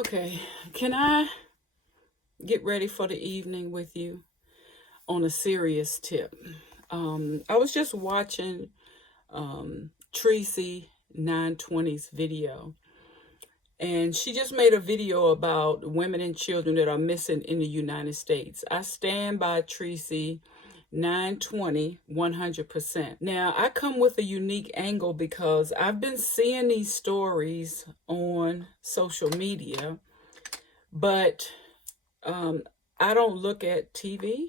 Okay, can I get ready for the evening with you on a serious tip? I was just watching Tracy 920's video, and she just made a video about women and children that are missing in the United States. I stand by Tracy 920 100%. Now, I come with a unique angle because I've been seeing these stories on social media, but I don't look at TV.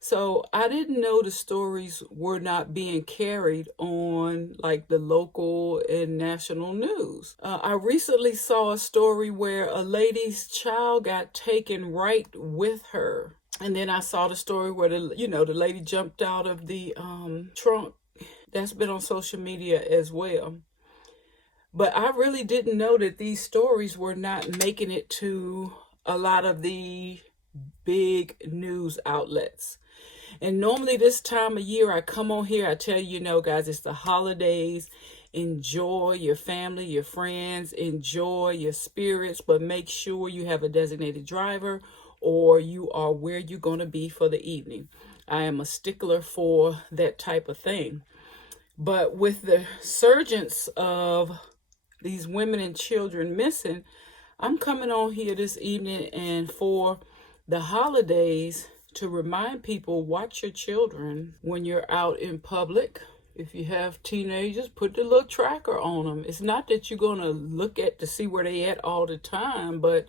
So I didn't know the stories were not being carried on like the local and national news. I recently saw a story where a lady's child got taken right with her. And then I saw the story where the lady jumped out of the trunk. That's been on social media as well. But I really didn't know that these stories were not making it to a lot of the big news outlets. And normally this time of year, I come on here, I tell you, guys, it's the holidays. Enjoy your family, your friends, enjoy your spirits, but make sure you have a designated driver or you are where you're going to be for the evening. I am a stickler for that type of thing. But with the surgence of these women and children missing, I'm coming on here this evening and for the holidays to remind people, watch your children when you're out in public. If you have teenagers, put the little tracker on them. It's not that you're going to look at to see where they at all the time, but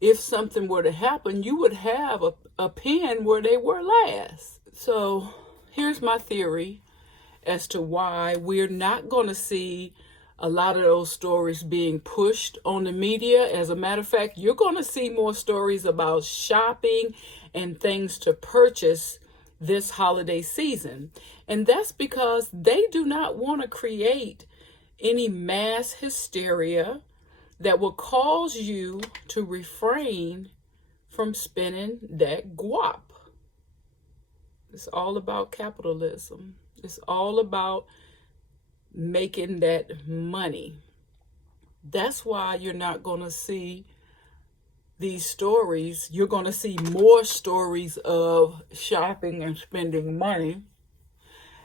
if something were to happen, you would have a pin where they were last. So here's my theory as to why we're not going to see a lot of those stories being pushed on the media. As a matter of fact, you're going to see more stories about shopping and things to purchase this holiday season. And that's because they do not want to create any mass hysteria that will cause you to refrain from spending that guap. It's all about capitalism. It's all about making that money. That's why you're not going to see these stories. You're going to see more stories of shopping and spending money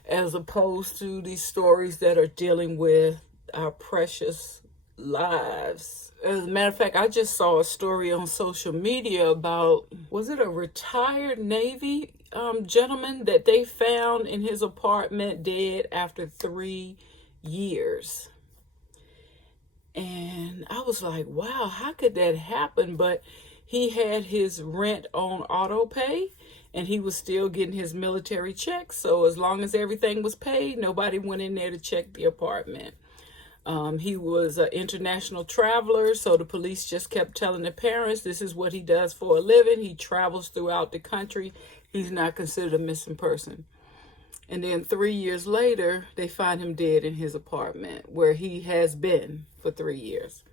as opposed to these stories that are dealing with our precious lives. As a matter of fact, I just saw a story on social media about, was it a retired Navy gentleman that they found in his apartment dead after 3 years. And I was like, wow, how could that happen? But he had his rent on auto pay and he was still getting his military checks. So as long as everything was paid, nobody went in there to check the apartment. He was an international traveler, so the police just kept telling the parents this is what he does for a living. He travels throughout the country. He's not considered a missing person. And then 3 years later, they find him dead in his apartment where he has been for 3 years.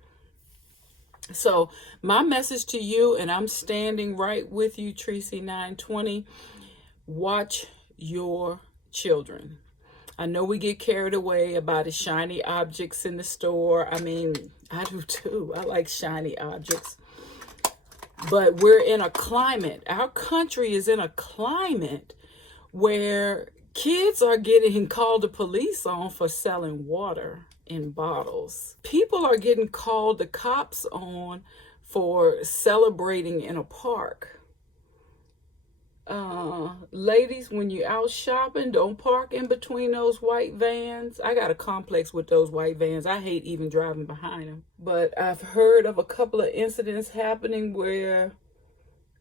So my message to you, and I'm standing right with you, Tracy 920, watch your children. I know we get carried away about the shiny objects in the store. I mean, I do too. I like shiny objects. But we're in a climate, our country is in a climate where kids are getting called the police on for selling water in bottles. People are getting called the cops on for celebrating in a park. Ladies, when you're out shopping, don't park in between those white vans. I got a complex with those white vans. I hate even driving behind them. But I've heard of a couple of incidents happening where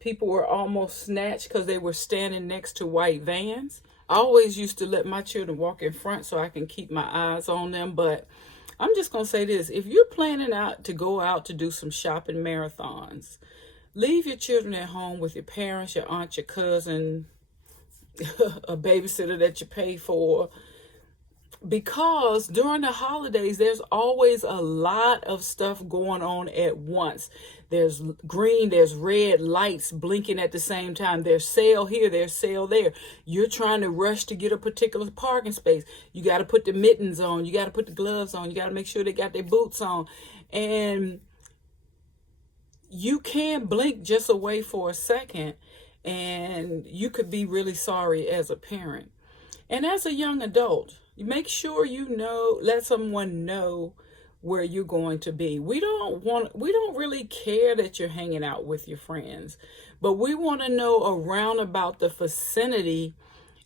people were almost snatched because they were standing next to white vans. I always used to let my children walk in front so I can keep my eyes on them. But I'm just going to say this. If you're planning out to go out to do some shopping marathons, leave your children at home with your parents, your aunt, your cousin, a babysitter that you pay for. Because during the holidays, there's always a lot of stuff going on at once. There's green, there's red lights blinking at the same time. There's sale here, there's sale there. You're trying to rush to get a particular parking space. You got to put the mittens on. You got to put the gloves on. You got to make sure they got their boots on. And you can blink just away for a second and you could be really sorry as a parent. And as a young adult, you make sure you know, let someone know where you're going to be. We don't really care that you're hanging out with your friends, but we want to know around about the vicinity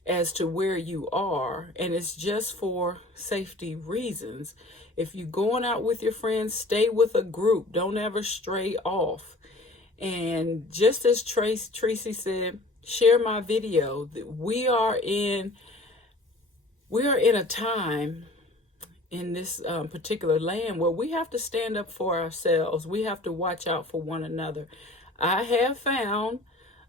as to where you are, and it's just for safety reasons. If you're going out with your friends, stay with a group. Don't ever stray off. And just as Tracy said, share my video. We are in a time in this particular land where we have to stand up for ourselves. We have to watch out for one another. I have found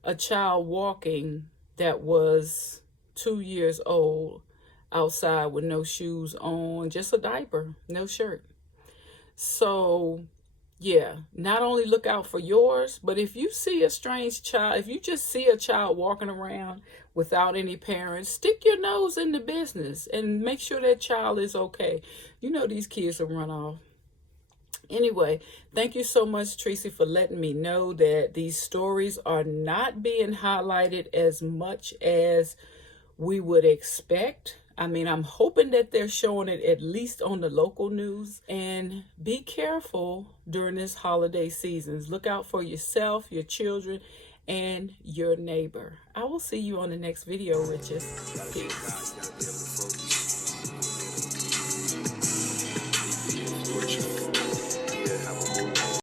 a child walking that was 2 years old outside with no shoes on, just a diaper, no shirt. So yeah, not only look out for yours, but if you see a strange child, if you just see a child walking around without any parents, stick your nose in the business and make sure that child is okay. You know these kids will run off. Anyway, thank you so much, Tracy, for letting me know that these stories are not being highlighted as much as we would expect. I mean, I'm hoping that they're showing it at least on the local news. And be careful during this holiday seasons. Look out for yourself, your children, and your neighbor. I will see you on the next video, Richard. Peace.